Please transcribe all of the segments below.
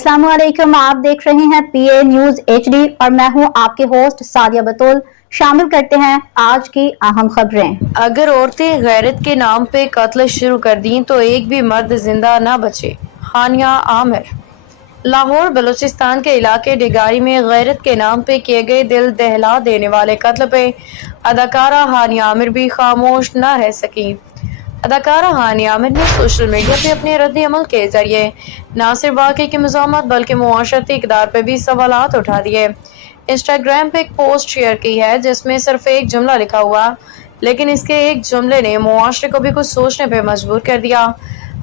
अस्सलाम वालेकुम। आप देख रहे हैं पीए न्यूज एचडी और मैं हूं आपके होस्ट सादिया बतूल। शामिल करते हैं आज की अहम खबरें। अगर औरतें गैरत के नाम पे कत्ल शुरू कर दी तो एक भी मर्द जिंदा न बचे। हानिया आमिर। लाहौर बलूचिस्तान के इलाके डिगारी में गैरत के नाम पे किए गए दिल दहला देने वाले कत्ल पे अदाकारा हानिया आमिर भी खामोश न रह सकी। अदाकारा हानिया आमिर ने सोशल मीडिया पे अपने रद्द अमल के जरिए न सिर्फ वाकई की मज़ामत बल्कि मुआशरती इक़दार पे भी सवालात उठा दिए। इंस्टाग्राम पे एक पोस्ट शेयर की है जिसमें सिर्फ एक जुमला लिखा हुआ, लेकिन इसके एक जुमले ने मुआशरे को भी कुछ सोचने पे मजबूर कर दिया।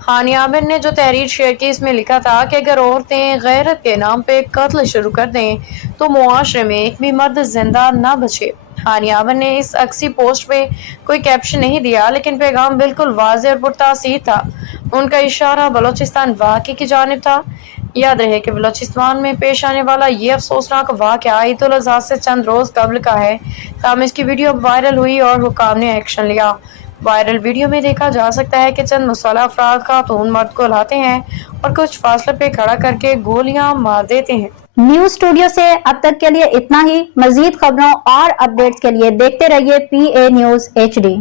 हानिया आमिर ने जो तहरीर शेयर की इसमें लिखा था कि अगर औरतें गैरत के नाम पे कत्ल शुरू कर दें तो मुआशरे में एक भी मर्द जिंदा न बचे। हानिया आमिर ने इस अक्सी पोस्ट में कोई कैप्शन नहीं दिया, लेकिन पैगाम बिल्कुल वाज़ेह और पुरतासीर था। उनका इशारा बलूचिस्तान वाक़ई की जानिब था। याद रहे कि बलूचिस्तान में पेश आने वाला ये अफसोसनाक वाक़या ईद उल अज़हा से चंद रोज़ कबल का है। ताहम इसकी वीडियो वायरल हुई और हुक्काम ने एक्शन लिया। वायरल वीडियो में देखा जा सकता है कि चंद मुसल्लह अफराद खातून मर्द को लाते हैं और कुछ फासले पे खड़ा करके गोलियां मार देते हैं। न्यूज स्टूडियो से अब तक के लिए इतना ही। मजीद खबरों और अपडेट्स के लिए देखते रहिए पीए न्यूज एचडी।